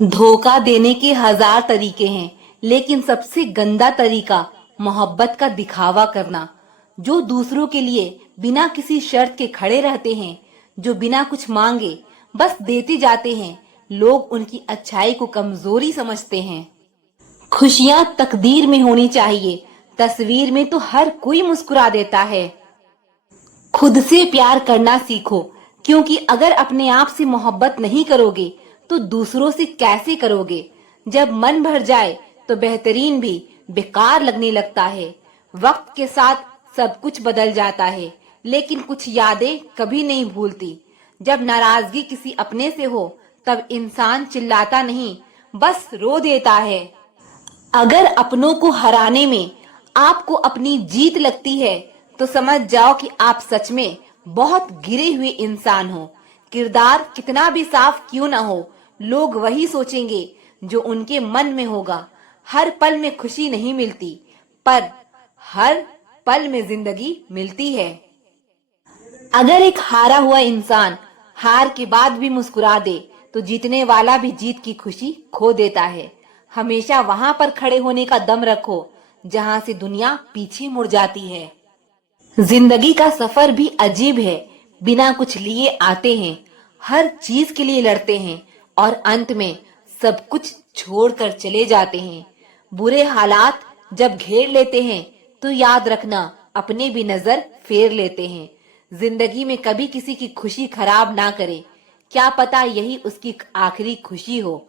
धोखा देने के हजार तरीके हैं, लेकिन सबसे गंदा तरीका मोहब्बत का दिखावा करना। जो दूसरों के लिए बिना किसी शर्त के खड़े रहते हैं, जो बिना कुछ मांगे बस देते जाते हैं, लोग उनकी अच्छाई को कमजोरी समझते हैं। खुशियां तकदीर में होनी चाहिए, तस्वीर में तो हर कोई मुस्कुरा देता है। खुद से प्यार करना सीखो, क्योंकि अगर अपने आप से मोहब्बत नहीं करोगे तो दूसरों से कैसे करोगे। जब मन भर जाए तो बेहतरीन भी बेकार लगने लगता है। वक्त के साथ सब कुछ बदल जाता है, लेकिन कुछ यादें कभी नहीं भूलती। जब नाराजगी किसी अपने से हो तब इंसान चिल्लाता नहीं, बस रो देता है। अगर अपनों को हराने में आपको अपनी जीत लगती है तो समझ जाओ कि आप सच में बहुत गिरे हुए इंसान हो। किरदार कितना भी साफ क्यों ना हो, लोग वही सोचेंगे जो उनके मन में होगा। हर पल में खुशी नहीं मिलती, पर हर पल में जिंदगी मिलती है। अगर एक हारा हुआ इंसान हार के बाद भी मुस्कुरा दे तो जीतने वाला भी जीत की खुशी खो देता है। हमेशा वहां पर खड़े होने का दम रखो जहां से दुनिया पीछे मुड़ जाती है। जिंदगी का सफर भी अजीब है। बिना कुछ लिए आते हैं, हर चीज के लिए लड़ते हैं और अंत में सब कुछ छोड़कर चले जाते हैं। बुरे हालात जब घेर लेते हैं तो याद रखना अपने भी नजर फेर लेते हैं। जिंदगी में कभी किसी की खुशी खराब ना करे, क्या पता यही उसकी आखिरी खुशी हो।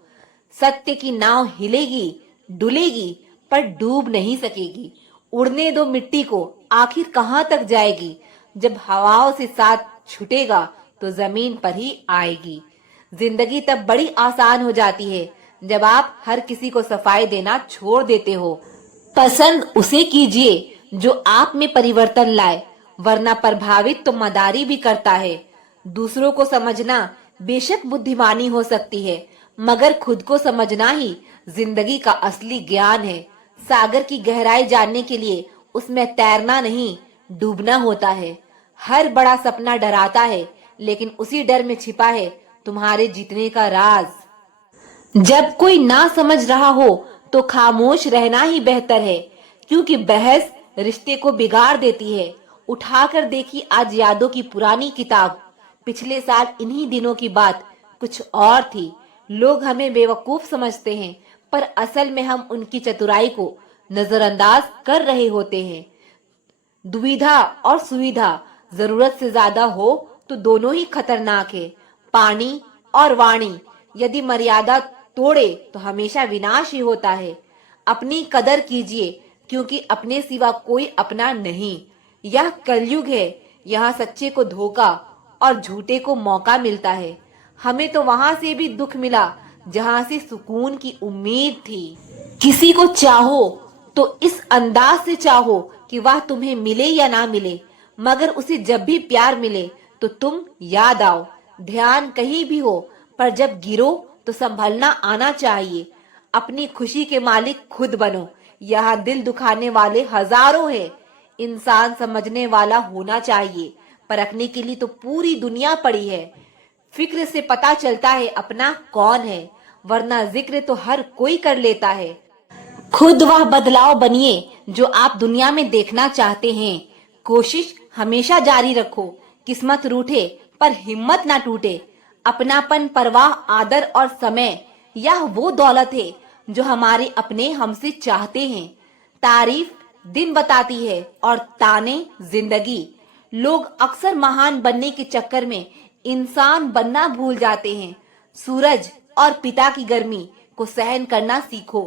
सत्य की नाव हिलेगी, डुलेगी, पर डूब नहीं सकेगी। उड़ने दो मिट्टी को, आखिर कहां तक जाएगी। जब हवाओं से साथ छूटेगा तो जमीन पर ही आएगी। जिंदगी तब बड़ी आसान हो जाती है जब आप हर किसी को सफाई देना छोड़ देते हो। पसंद उसे कीजिए जो आप में परिवर्तन लाए, वरना प्रभावित तो मदारी भी करता है। दूसरों को समझना बेशक बुद्धिमानी हो सकती है, मगर खुद को समझना ही जिंदगी का असली ज्ञान है। सागर की गहराई जानने के लिए उसमें तैरना नहीं, डूबना होता है। हर बड़ा सपना डराता है, लेकिन उसी डर में छिपा है तुम्हारे जीतने का राज। जब कोई ना समझ रहा हो तो खामोश रहना ही बेहतर है, क्योंकि बहस रिश्ते को बिगाड़ देती है। उठाकर देखी आज यादों की पुरानी किताब, पिछले साल इन्हीं दिनों की बात कुछ और थी। लोग हमें बेवकूफ समझते हैं, पर असल में हम उनकी चतुराई को नजरअंदाज कर रहे होते हैं। दुविधा और सुविधा जरूरत से ज्यादा हो तो दोनों ही खतरनाक है। पानी और वाणी यदि मर्यादा तोड़े तो हमेशा विनाश ही होता है। अपनी कदर कीजिए, क्योंकि अपने सिवा कोई अपना नहीं। यह कलयुग है, यहाँ सच्चे को धोखा और झूठे को मौका मिलता है। हमें तो वहां से भी दुख मिला जहां से सुकून की उम्मीद थी। किसी को चाहो तो इस अंदाज से चाहो कि वह तुम्हें मिले या ना मिले, मगर उसे जब भी प्यार मिले तो तुम याद आओ। ध्यान कहीं भी हो, पर जब गिरो तो संभलना आना चाहिए। अपनी खुशी के मालिक खुद बनो। यहाँ दिल दुखाने वाले हजारों हैं, इंसान समझने वाला होना चाहिए। परखने के लिए तो पूरी दुनिया पड़ी है। फिक्र से पता चलता है अपना कौन है, वरना जिक्र तो हर कोई कर लेता है। खुद वह बदलाव बनिए जो आप दुनिया में देखना चाहते हैं। कोशिश हमेशा जारी रखो। किस्मत रूठे पर हिम्मत ना टूटे। अपनापन, परवाह, आदर और समय, यह वो दौलत है जो हमारे अपने हमसे चाहते हैं। तारीफ दिन बताती है और ताने जिंदगी। लोग अक्सर महान बनने के चक्कर में इंसान बनना भूल जाते हैं। सूरज और पिता की गर्मी को सहन करना सीखो,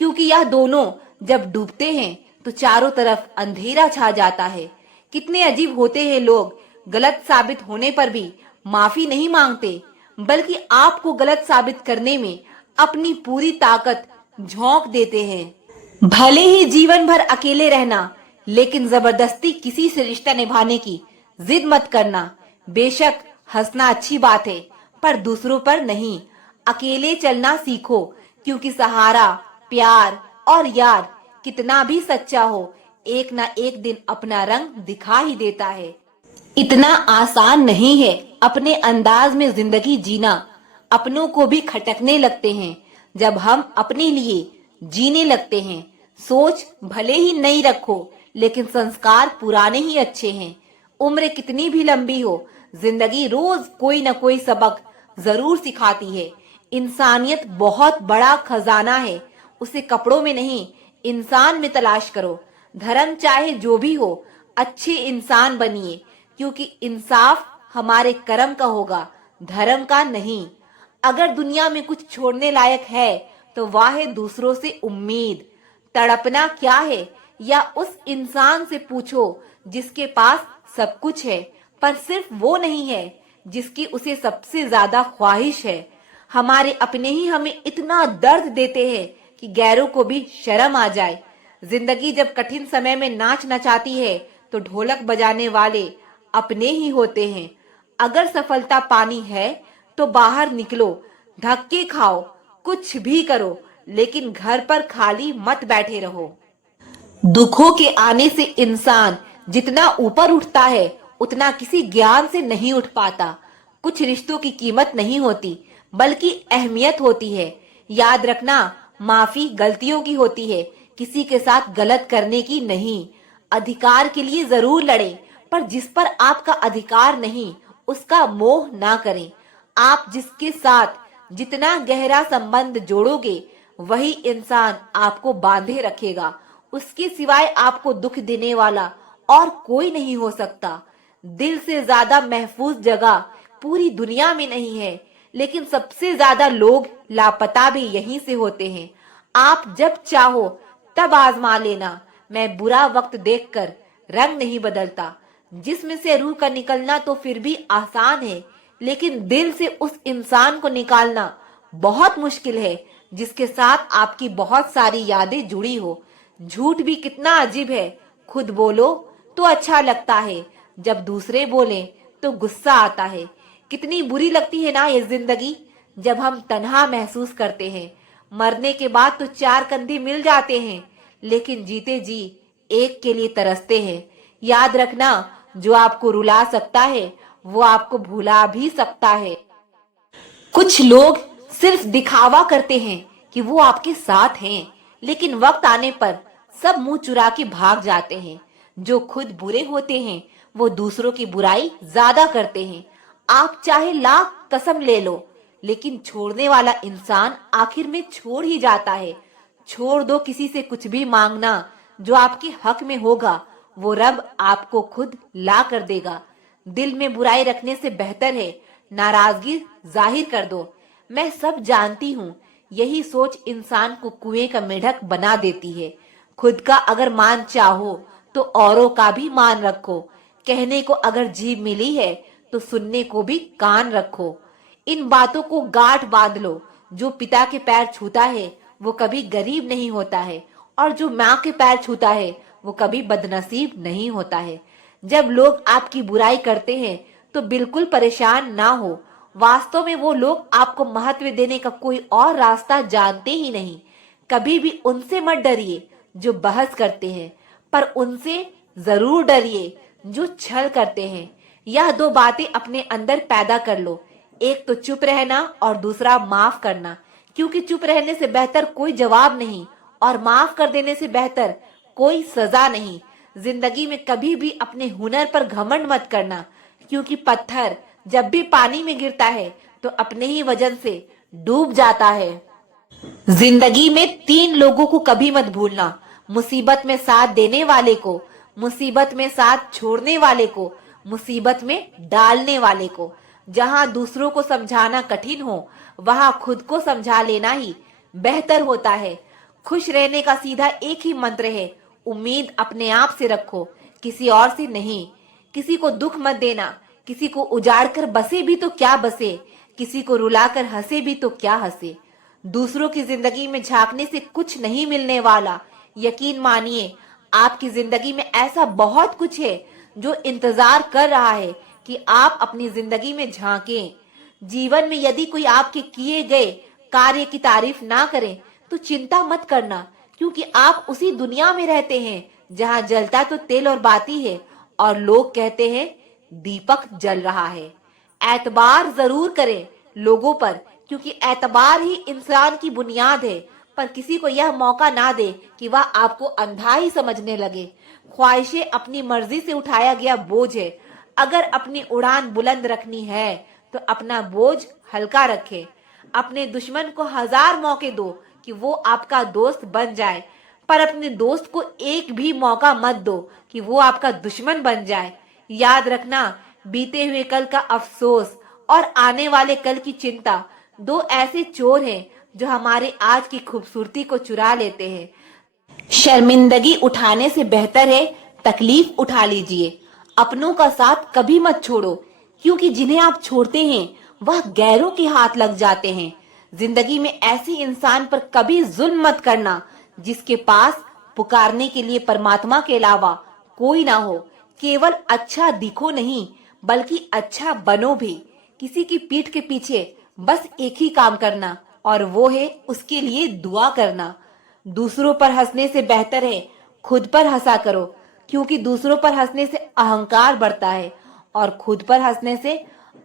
क्योंकि यह दोनों जब डूबते हैं तो चारों तरफ अंधेरा छा जाता है। कितने अजीब होते हैं लोग, गलत साबित होने पर भी माफी नहीं मांगते, बल्कि आपको गलत साबित करने में अपनी पूरी ताकत झोंक देते हैं। भले ही जीवन भर अकेले रहना, लेकिन जबरदस्ती किसी से रिश्ता निभाने की जिद मत करना। बेशक हंसना अच्छी बात है, पर दूसरों पर नहीं। अकेले चलना सीखो, क्योंकि सहारा, प्यार और यार कितना भी सच्चा हो, एक ना एक दिन अपना रंग दिखा ही देता है। इतना आसान नहीं है अपने अंदाज में जिंदगी जीना। अपनों को भी खटकने लगते हैं जब हम अपने लिए जीने लगते हैं। सोच भले ही नई रखो, लेकिन संस्कार पुराने ही अच्छे हैं। उम्र कितनी भी लंबी हो, जिंदगी रोज कोई न कोई सबक जरूर सिखाती है। इंसानियत बहुत बड़ा खजाना है, उसे कपड़ों में नहीं इंसान में तलाश करो। धर्म चाहे जो भी हो, अच्छे इंसान बनिए, क्योंकि इंसाफ हमारे कर्म का होगा, धर्म का नहीं। अगर दुनिया में कुछ छोड़ने लायक है तो वह है दूसरों से उम्मीद। तड़पना क्या है, या उस इंसान से पूछो जिसके पास सब कुछ है पर सिर्फ वो नहीं है जिसकी उसे सबसे ज्यादा ख्वाहिश है। हमारे अपने ही हमें इतना दर्द देते हैं कि गैरों को भी शर्म आ जाए। जिंदगी जब कठिन समय में नाच नचाती है तो ढोलक बजाने वाले अपने ही होते हैं। अगर सफलता पानी है तो बाहर निकलो, धक्के खाओ, कुछ भी करो, लेकिन घर पर खाली मत बैठे रहो। दुखों के आने से इंसान जितना ऊपर उठता है उतना किसी ज्ञान से नहीं उठ पाता। कुछ रिश्तों की कीमत नहीं होती, बल्कि अहमियत होती है। याद रखना, माफी गलतियों की होती है, किसी के साथ गलत करने की नहीं। अधिकार के लिए जरूर लड़ें, पर जिस पर आपका अधिकार नहीं उसका मोह ना करें। आप जिसके साथ जितना गहरा संबंध जोड़ोगे वही इंसान आपको बांधे रखेगा। उसके सिवाय आपको दुख देने वाला और कोई नहीं हो सकता। दिल से ज्यादा महफूज जगह पूरी दुनिया में नहीं है, लेकिन सबसे ज्यादा लोग लापता भी यहीं से होते हैं। आप जब चाहो तब आजमा लेना। मैं बुरा वक्त देखकर रंग नहीं बदलता। जिस्म से रूह का निकलना तो फिर भी आसान है, लेकिन दिल से उस इंसान को निकालना बहुत मुश्किल है जिसके साथ आपकी बहुत सारी यादें जुड़ी हो। झूठ भी कितना अजीब है, खुद बोलो तो अच्छा लगता है, जब दूसरे बोले तो गुस्सा आता है। कितनी बुरी लगती है ना ये जिंदगी, जब हम तन्हा महसूस करते हैं। मरने के बाद तो चार कंधे मिल जाते हैं, लेकिन जीते जी एक के लिए तरसते हैं। याद रखना, जो आपको रुला सकता है वो आपको भुला भी सकता है। कुछ लोग सिर्फ दिखावा करते हैं कि वो आपके साथ हैं, लेकिन वक्त आने पर सब मुंह चुरा के भाग जाते हैं। जो खुद बुरे होते हैं वो दूसरों की बुराई ज्यादा करते हैं। आप चाहे लाख कसम ले लो, लेकिन छोड़ने वाला इंसान आखिर में छोड़ ही जाता है। छोड़ दो किसी से कुछ भी मांगना, जो आपके हक में होगा वो रब आपको खुद ला कर देगा। दिल में बुराई रखने से बेहतर है नाराजगी जाहिर कर दो। मैं सब जानती हूँ, यही सोच इंसान को कुएं का मेढक बना देती है। खुद का अगर मान चाहो तो औरों का भी मान रखो। कहने को अगर जीभ मिली है तो सुनने को भी कान रखो। इन बातों को गांठ बांध लो, जो पिता के पैर छूता है वो कभी गरीब नहीं होता है, और जो माँ के पैर छूता है वो कभी बदनसीब नहीं होता है। जब लोग आपकी बुराई करते हैं तो बिल्कुल परेशान ना हो। वास्तव में वो लोग आपको महत्व देने का कोई और रास्ता जानते ही नहीं। कभी भी उनसे मत डरिए जो बहस करते हैं, पर उनसे जरूर डरिए जो छल करते हैं। यह दो बातें अपने अंदर पैदा कर लो, एक तो चुप रहना और दूसरा माफ करना, क्योंकि चुप रहने से बेहतर कोई जवाब नहीं और माफ कर देने से बेहतर कोई सजा नहीं। जिंदगी में कभी भी अपने हुनर पर घमंड मत करना, क्योंकि पत्थर जब भी पानी में गिरता है तो अपने ही वजन से डूब जाता है। जिंदगी में तीन लोगों को कभी मत भूलना, मुसीबत में साथ देने वाले को, मुसीबत में साथ छोड़ने वाले को, मुसीबत में डालने वाले को। जहां दूसरों को समझाना कठिन हो वहां खुद को समझा लेना ही बेहतर होता है। खुश रहने का सीधा एक ही मंत्र है, उम्मीद अपने आप से रखो, किसी और से नहीं। किसी को दुख मत देना, किसी को उजाड़ कर बसे भी तो क्या बसे, किसी को रुलाकर हंसे भी तो क्या हंसे। दूसरों की जिंदगी में झांकने से कुछ नहीं मिलने वाला। यकीन मानिए, आपकी जिंदगी में ऐसा बहुत कुछ है जो इंतजार कर रहा है कि आप अपनी जिंदगी में झांकें। जीवन में यदि कोई आपके किए गए कार्य की तारीफ ना करे तो चिंता मत करना, क्योंकि आप उसी दुनिया में रहते हैं जहां जलता तो तेल और बाती है और लोग कहते हैं दीपक जल रहा है। एतबार जरूर करें लोगों पर क्योंकि एतबार ही इंसान की बुनियाद है। पर किसी को यह मौका ना दे कि वह आपको अंधा ही समझने लगे। ख्वाहिशें अपनी मर्जी से उठाया गया बोझ है। अगर अपनी उड़ान बुलंद रखनी है तो अपना बोझ हल्का रखे। अपने दुश्मन को 1000 मौके दो कि वो आपका दोस्त बन जाए, पर अपने दोस्त को एक भी मौका मत दो कि वो आपका दुश्मन बन जाए। याद रखना, बीते हुए कल का अफसोस और आने वाले कल की चिंता दो ऐसे चोर हैं जो हमारे आज की खूबसूरती को चुरा लेते हैं। शर्मिंदगी उठाने से बेहतर है तकलीफ उठा लीजिए। अपनों का साथ कभी मत छोड़ो, क्योंकि जिन्हें आप छोड़ते हैं वह गैरों के हाथ लग जाते हैं। जिंदगी में ऐसे इंसान पर कभी जुल्म मत करना जिसके पास पुकारने के लिए परमात्मा के अलावा कोई ना हो। केवल अच्छा दिखो नहीं, बल्कि अच्छा बनो भी। किसी की पीठ के पीछे बस एक ही काम करना, और वो है उसके लिए दुआ करना। दूसरों पर हंसने से बेहतर है खुद पर हंसा करो, क्योंकि दूसरों पर हंसने से अहंकार बढ़ता है और खुद पर हंसने से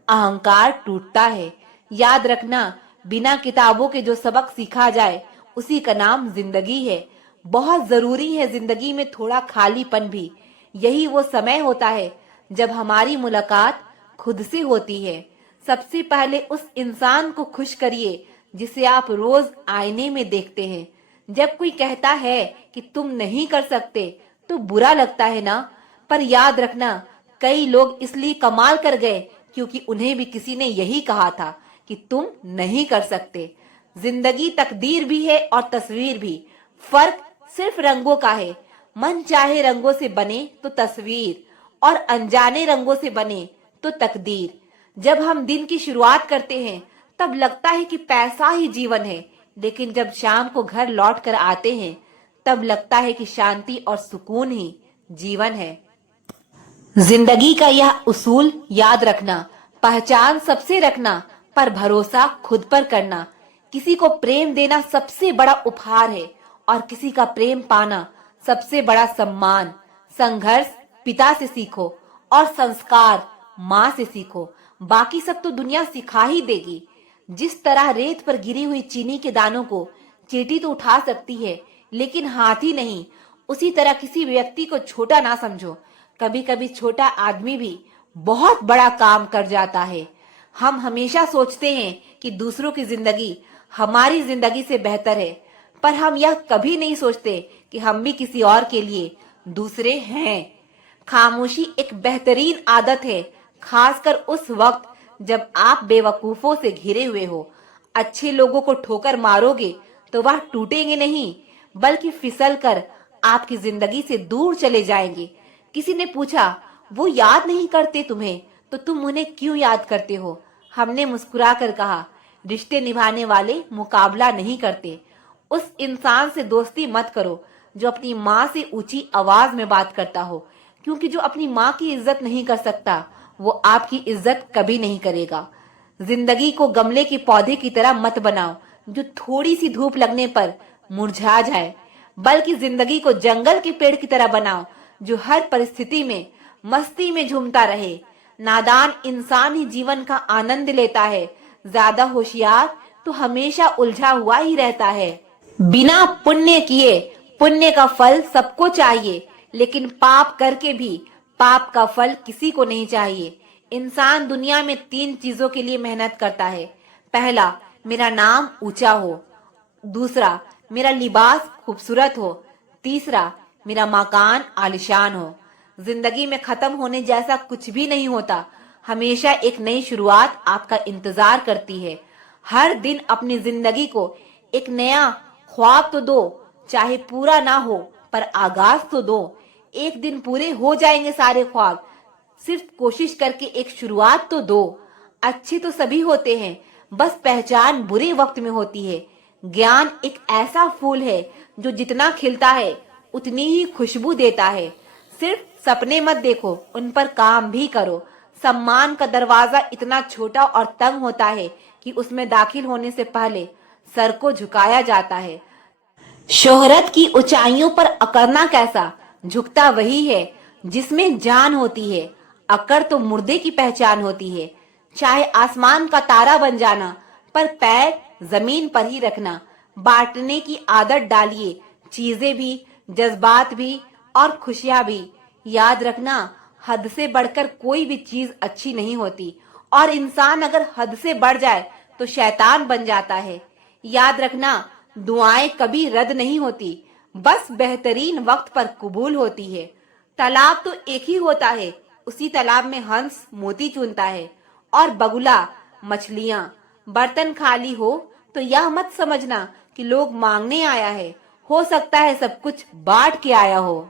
अहंकार टूटता है। याद रखना, बिना किताबों के जो सबक सीखा जाए उसी का नाम जिंदगी है। बहुत जरूरी है जिंदगी में थोड़ा खालीपन भी। यही वो समय होता है जब हमारी मुलाकात खुद से होती है। सबसे पहले उस इंसान को खुश करिए जिसे आप रोज आईने में देखते हैं। जब कोई कहता है कि तुम नहीं कर सकते तो बुरा लगता है ना, पर याद रखना, कई लोग इसलिए कमाल कर गए क्योंकि उन्हें भी किसी ने यही कहा था कि तुम नहीं कर सकते। जिंदगी तकदीर भी है और तस्वीर भी। फर्क सिर्फ रंगों का है। मन चाहे रंगों से बने तो तस्वीर, और अनजाने रंगों से बने तो तकदीर। जब हम दिन की शुरुआत करते हैं तब लगता है कि पैसा ही जीवन है, लेकिन जब शाम को घर लौट कर आते हैं तब लगता है कि शांति और सुकून ही जीवन है। जिंदगी का यह उसूल याद रखना, पहचान सबसे रखना पर भरोसा खुद पर करना। किसी को प्रेम देना सबसे बड़ा उपहार है और किसी का प्रेम पाना सबसे बड़ा सम्मान। संघर्ष पिता से सीखो और संस्कार माँ से सीखो। बाकी सब तो दुनिया सिखा ही देगी। जिस तरह रेत पर गिरी हुई चीनी के दानों को चींटी तो उठा सकती है, लेकिन हाथ ही नहीं, उसी तरह किसी व्यक्ति को छोटा ना समझो। कभी कभी छोटा आदमी भी बहुत बड़ा काम कर जाता है। हम हमेशा सोचते हैं कि दूसरों की जिंदगी हमारी जिंदगी से बेहतर है, पर हम यह कभी नहीं सोचते कि हम भी किसी और के लिए दूसरे हैं। खामोशी एक बेहतरीन आदत है, खासकर उस वक्त जब आप बेवकूफों से घिरे हुए हो। अच्छे लोगों को ठोकर मारोगे तो वह टूटेंगे नहीं, बल्कि फिसल कर आपकी जिंदगी से दूर चले जाएंगे। किसी ने पूछा, वो याद नहीं करते तुम्हें तो तुम उन्हें क्यों याद करते हो? हमने मुस्कुराकर कहा, रिश्ते निभाने वाले मुकाबला नहीं करते। उस इंसान से दोस्ती मत करो जो अपनी माँ से ऊंची आवाज में बात करता हो, क्योंकि जो अपनी माँ की इज्जत नहीं कर सकता वो आपकी इज्जत कभी नहीं करेगा। जिंदगी को गमले के पौधे की तरह मत बनाओ जो थोड़ी सी धूप लगने पर मुरझा जाए, बल्कि जिंदगी को जंगल के पेड़ की तरह बनाओ जो हर परिस्थिति में मस्ती में झूमता रहे। नादान इंसान ही जीवन का आनंद लेता है, ज्यादा होशियार तो हमेशा उलझा हुआ ही रहता है। बिना पुण्य किए पुण्य का फल सबको चाहिए, लेकिन पाप करके भी पाप का फल किसी को नहीं चाहिए। इंसान दुनिया में 3 चीजों के लिए मेहनत करता है। पहला, मेरा नाम ऊंचा हो। दूसरा, मेरा लिबास खूबसूरत हो। तीसरा, मेरा मकान आलिशान हो। जिंदगी में खत्म होने जैसा कुछ भी नहीं होता। हमेशा एक नई शुरुआत आपका इंतजार करती है। हर दिन अपनी जिंदगी को एक नया ख्वाब तो दो, चाहे पूरा ना हो पर आगाज तो दो। एक दिन पूरे हो जाएंगे सारे ख्वाब, सिर्फ कोशिश करके एक शुरुआत तो दो। अच्छे तो सभी होते हैं, बस पहचान बुरे वक्त में होती है। ज्ञान एक ऐसा फूल है जो जितना खिलता है उतनी ही खुशबू देता है। सिर्फ सपने मत देखो, उन पर काम भी करो। सम्मान का दरवाजा इतना छोटा और तंग होता है कि उसमें दाखिल होने से पहले सर को झुकाया जाता है। शोहरत की ऊंचाइयों पर अकड़ना कैसा? झुकता वही है जिसमें जान होती है। अकड़ तो मुर्दे की पहचान होती है। चाहे आसमान का तारा बन जाना, पर पैर जमीन पर ही रखना। बांटने की आदत डालिए, चीजें भी, जज्बात भी और खुशियां भी। याद रखना, हद से बढ़कर कोई भी चीज अच्छी नहीं होती, और इंसान अगर हद से बढ़ जाए तो शैतान बन जाता है। याद रखना, दुआएं कभी रद्द नहीं होती, बस बेहतरीन वक्त पर कबूल होती है। तालाब तो एक ही होता है, उसी तालाब में हंस मोती चुनता है और बगुला मछलियां। बर्तन खाली हो तो यह मत समझना कि लोग मांगने आया है, हो सकता है सब कुछ बांट के आया हो।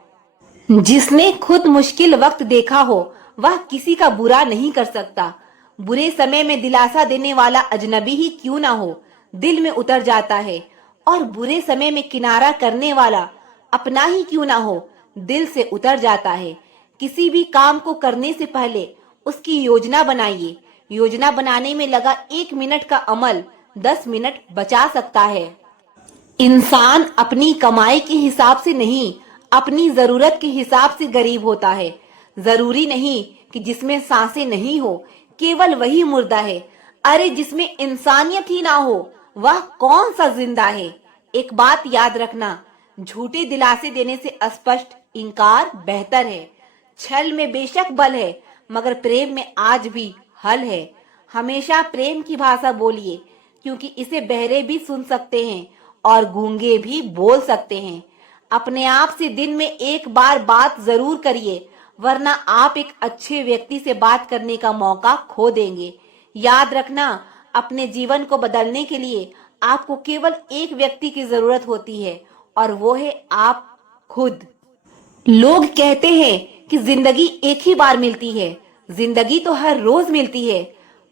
जिसने खुद मुश्किल वक्त देखा हो वह किसी का बुरा नहीं कर सकता। बुरे समय में दिलासा देने वाला अजनबी ही क्यों ना हो, दिल में उतर जाता है, और बुरे समय में किनारा करने वाला अपना ही क्यों ना हो, दिल से उतर जाता है। किसी भी काम को करने से पहले उसकी योजना बनाइए। योजना बनाने में लगा 1 मिनट का अमल 10 मिनट बचा सकता है। इंसान अपनी कमाई के हिसाब से नहीं, अपनी जरूरत के हिसाब से गरीब होता है। जरूरी नहीं कि जिसमें सांसें नहीं हो केवल वही मुर्दा है। अरे जिसमें इंसानियत ही ना हो वह कौन सा जिंदा है। एक बात याद रखना, झूठे दिलासे देने से स्पष्ट इनकार बेहतर है। छल में बेशक बल है, मगर प्रेम में आज भी हल है। हमेशा प्रेम की भाषा बोलिए, क्योंकि इसे बहरे भी सुन सकते हैं और गूंगे भी बोल सकते हैं। अपने आप से दिन में एक बार बात जरूर करिए, वरना आप एक अच्छे व्यक्ति से बात करने का मौका खो देंगे। याद रखना, अपने जीवन को बदलने के लिए आपको केवल एक व्यक्ति की जरूरत होती है, और वो है आप खुद। लोग कहते हैं कि जिंदगी एक ही बार मिलती है। जिंदगी तो हर रोज मिलती है,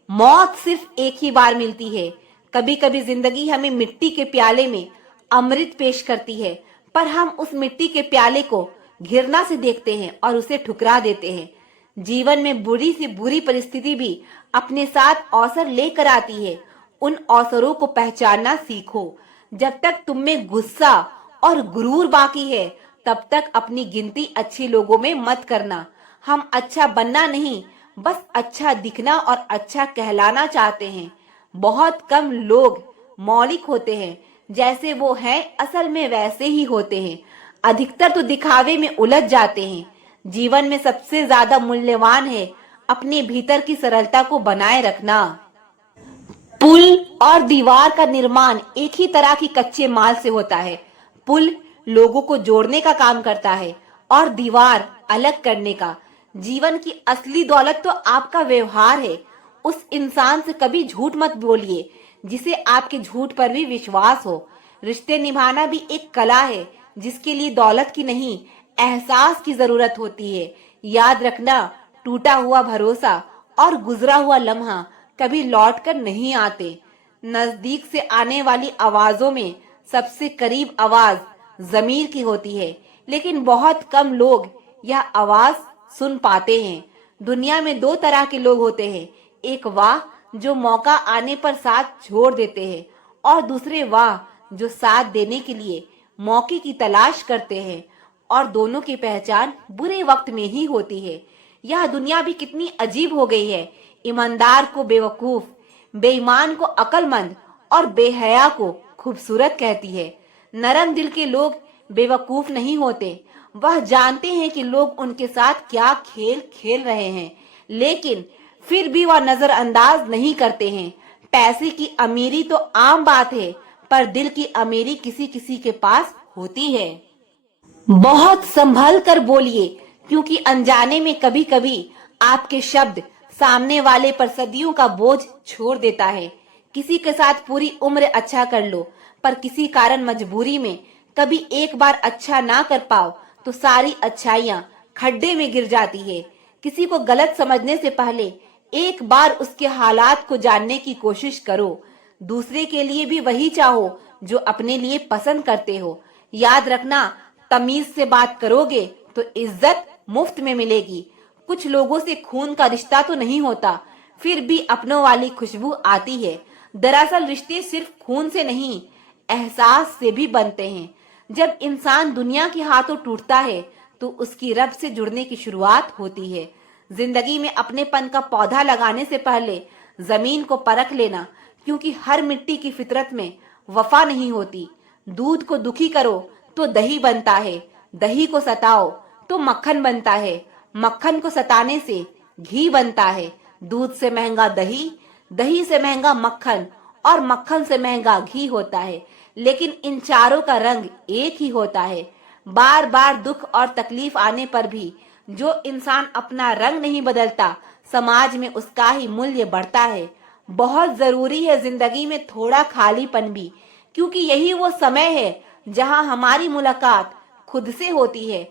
मौत सिर्फ एक ही बार मिलती है। कभी कभी जिंदगी हमें मिट्टी के प्याले में अमृत पेश करती है, पर हम उस मिट्टी के प्याले को घृणा से देखते हैं और उसे ठुकरा देते हैं। जीवन में बुरी से बुरी परिस्थिति भी अपने साथ अवसर लेकर आती है। उन अवसरों को पहचानना सीखो। जब तक तुम में गुस्सा और गुरूर बाकी है, तब तक अपनी गिनती अच्छे लोगों में मत करना। हम अच्छा बनना नहीं, बस अच्छा दिखना और अच्छा कहलाना चाहते हैं। बहुत कम लोग मौलिक होते हैं, जैसे वो हैं असल में वैसे ही होते हैं। अधिकतर तो दिखावे में उलझ जाते हैं। जीवन में सबसे ज्यादा मूल्यवान है अपने भीतर की सरलता को बनाए रखना। पुल और दीवार का निर्माण एक ही तरह की कच्चे माल से होता है। पुल लोगों को जोड़ने का काम करता है और दीवार अलग करने का। जीवन की असली दौलत तो आपका व्यवहार है। उस इंसान से कभी झूठ मत बोलिए जिसे आपके झूठ पर भी विश्वास हो। रिश्ते निभाना भी एक कला है, जिसके लिए दौलत की नहीं, एहसास की जरूरत होती है। याद रखना, टूटा हुआ भरोसा और गुजरा हुआ लम्हा कभी लौट कर नहीं आते। नजदीक से आने वाली आवाजों में सबसे करीब आवाज जमीर की होती है, लेकिन बहुत कम लोग यह आवाज सुन पाते हैं। दुनिया में दो तरह के लोग होते हैं, एक वाह जो मौका आने पर साथ छोड़ देते हैं, और दूसरे वाह जो साथ देने के लिए मौके की तलाश करते हैं। और दोनों की पहचान बुरे वक्त में ही होती है। यह दुनिया भी कितनी अजीब हो गई है। ईमानदार को बेवकूफ, बेईमान को अक्लमंद और बेहया को खूबसूरत कहती है। नरम दिल के लोग बेवकूफ नहीं होते, वह जानते हैं कि लोग उनके साथ क्या खेल खेल रहे हैं, लेकिन फिर भी वह नजरअंदाज नहीं करते हैं। पैसे की अमीरी तो आम बात है, पर दिल की अमीरी किसी किसी के पास होती है। बहुत संभल कर बोलिए, क्योंकि अनजाने में कभी कभी आपके शब्द सामने वाले पर सदियों का बोझ छोड़ देता है। किसी के साथ पूरी उम्र अच्छा कर लो, पर किसी कारण मजबूरी में कभी एक बार अच्छा ना कर पाओ तो सारी अच्छाइयां खड्डे में गिर जाती है। किसी को गलत समझने से पहले एक बार उसके हालात को जानने की कोशिश करो। दूसरे के लिए भी वही चाहो जो अपने लिए पसंद करते हो। याद रखना, तमीज से बात करोगे तो इज्जत मुफ्त में मिलेगी। कुछ लोगों से खून का रिश्ता तो नहीं होता, फिर भी अपनों वाली खुशबू आती है। दरअसल रिश्ते सिर्फ खून से नहीं, एहसास से भी बनते हैं। जब इंसान दुनिया के हाथों टूटता है तो उसकी रब से जुड़ने की शुरुआत होती है। जिंदगी में अपनेपन का पौधा लगाने से पहले जमीन को परख लेना, क्योंकि हर मिट्टी की फितरत में वफा नहीं होती। दूध को दुखी करो तो दही बनता है, दही को सताओ तो मक्खन बनता है, मक्खन को सताने से घी बनता है। दूध से महंगा दही, दही से महंगा मक्खन और मक्खन से महंगा घी होता है, लेकिन इन चारों का रंग एक ही होता है। बार बार दुख और तकलीफ आने पर भी जो इंसान अपना रंग नहीं बदलता, समाज में उसका ही मूल्य बढ़ता है। बहुत जरूरी है जिंदगी में थोड़ा खालीपन भी, क्योंकि यही वो समय है जहां हमारी मुलाकात खुद से होती है।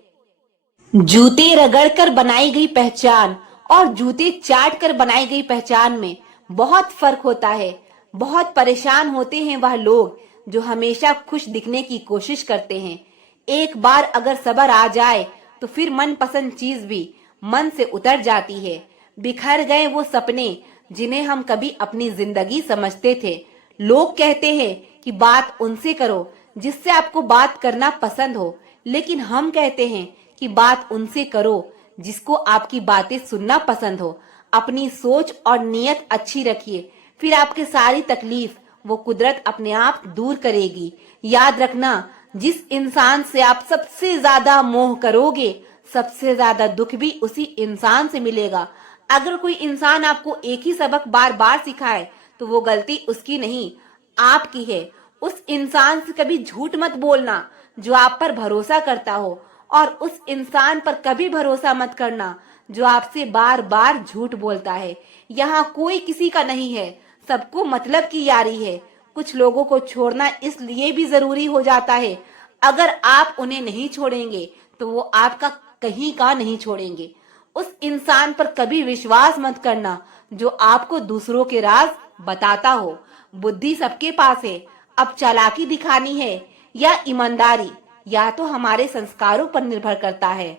जूते रगड़कर बनाई गई पहचान और जूते चाट कर बनाई गई पहचान में बहुत फर्क होता है। बहुत परेशान होते हैं वह लोग जो हमेशा खुश दिखने की कोशिश करते हैं। एक बार अगर सब्र आ जाए तो फिर मनपसंद चीज भी मन से उतर जाती है। बिखर गए वो सपने जिन्हें हम कभी अपनी जिंदगी समझते थे। लोग कहते हैं कि बात उनसे करो जिससे आपको बात करना पसंद हो, लेकिन हम कहते हैं कि बात उनसे करो जिसको आपकी बातें सुनना पसंद हो। अपनी सोच और नीयत अच्छी रखिए, फिर आपकी सारी तकलीफ वो कुदरत अपने आप दूर करेगी। याद रखना, जिस इंसान से आप सबसे ज्यादा मोह करोगे, सबसे ज्यादा दुख भी उसी इंसान से मिलेगा। अगर कोई इंसान आपको एक ही सबक बार बार सिखाए तो वो गलती उसकी नहीं, आपकी है। उस इंसान से कभी झूठ मत बोलना जो आप पर भरोसा करता हो, और उस इंसान पर कभी भरोसा मत करना जो आपसे बार बार झूठ बोलता है। यहाँ कोई किसी का नहीं है, सबको मतलब की यारी है। कुछ लोगों को छोड़ना इसलिए भी जरूरी हो जाता है, अगर आप उन्हें नहीं छोड़ेंगे तो वो आपका कहीं का नहीं छोड़ेंगे। उस इंसान पर कभी विश्वास मत करना जो आपको दूसरों के राज बताता हो। बुद्धि सबके पास है, अब चालाकी दिखानी है या ईमानदारी, या तो हमारे संस्कारों पर निर्भर करता है।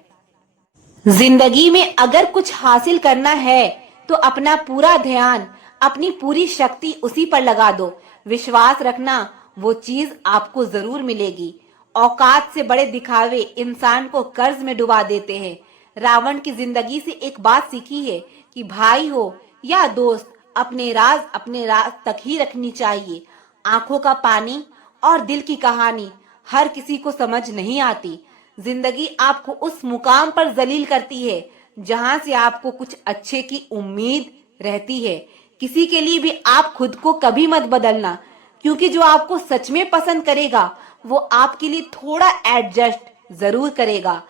जिंदगी में अगर कुछ हासिल करना है तो अपना पूरा ध्यान, अपनी पूरी शक्ति उसी पर लगा दो। विश्वास रखना, वो चीज आपको जरूर मिलेगी। औकात से बड़े दिखावे इंसान को कर्ज में डुबा देते हैं। रावण की जिंदगी से एक बात सीखी है कि भाई हो या दोस्त, अपने राज तक ही रखनी चाहिए। आंखों का पानी और दिल की कहानी हर किसी को समझ नहीं आती। जिंदगी आपको उस मुकाम पर जलील करती है जहां से आपको कुछ अच्छे की उम्मीद रहती है। किसी के लिए भी आप खुद को कभी मत बदलना, क्योंकि जो आपको सच में पसंद करेगा वो आपके लिए थोड़ा एडजस्ट जरूर करेगा।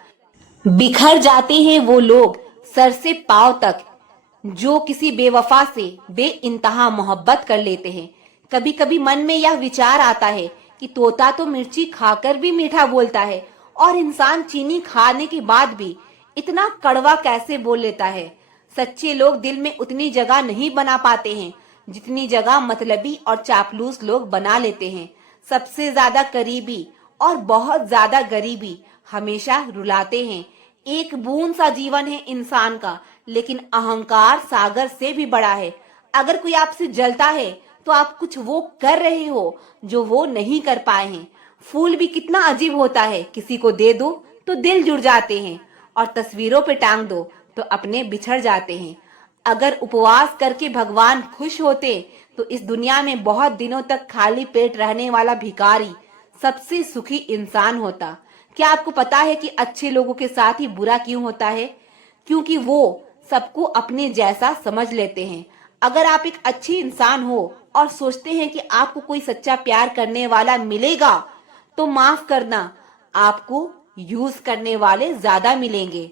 बिखर जाते हैं वो लोग सर से पांव तक जो किसी बेवफा से बेइंतहा मोहब्बत कर लेते हैं। कभी कभी मन में यह विचार आता है कि तोता तो मिर्ची खाकर भी मीठा बोलता है, और इंसान चीनी खाने के बाद भी इतना कड़वा कैसे बोल लेता है। सच्चे लोग दिल में उतनी जगह नहीं बना पाते हैं जितनी जगह मतलबी और चापलूस लोग बना लेते हैं। सबसे ज्यादा करीबी और बहुत ज्यादा गरीबी हमेशा रुलाते हैं। एक बूंद सा जीवन है इंसान का, लेकिन अहंकार सागर से भी बड़ा है। अगर कोई आपसे जलता है तो आप कुछ वो कर रहे हो जो वो नहीं कर पाए हैं। फूल भी कितना अजीब होता है, किसी को दे दो तो दिल जुड़ जाते हैं, और तस्वीरों पे टांग दो तो अपने बिछड़ जाते हैं। अगर उपवास करके भगवान खुश होते तो इस दुनिया में बहुत दिनों तक खाली पेट रहने वाला भिखारी सबसे सुखी इंसान होता। क्या आपको पता है कि अच्छे लोगों के साथ ही बुरा क्यों होता है? क्योंकि वो सबको अपने जैसा समझ लेते हैं। अगर आप एक अच्छी इंसान हो और सोचते हैं कि आपको कोई सच्चा प्यार करने वाला मिलेगा, तो माफ करना, आपको यूज करने वाले ज्यादा मिलेंगे।